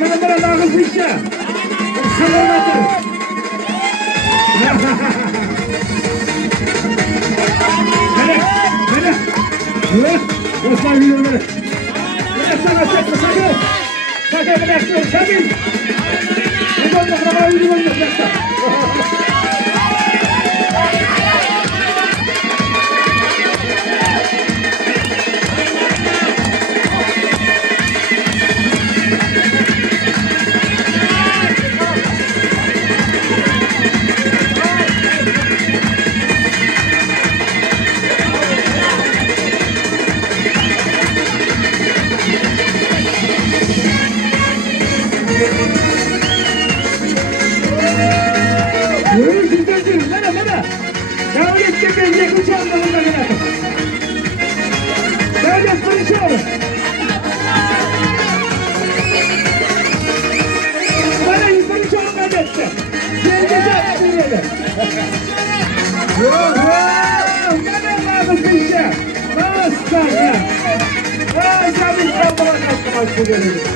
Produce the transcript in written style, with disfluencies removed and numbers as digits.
Bana nağız bir şey. Salamadır. Bana. Evet. Osman gidiyor bana. Evet sana çekme sakın. Sakın bırakıyorum sakın. Buradan da kadar yürüyorum bırakta. Yürü sizden bana. Devlet gelecek uçağın dalında gene. Devlet konuşuyor. Bana yukarı çoğun devlette. Gelecek böyle. Yok. Neden lazım bir şey? Bastır ya. Canım kalmadan kalkmak üzere.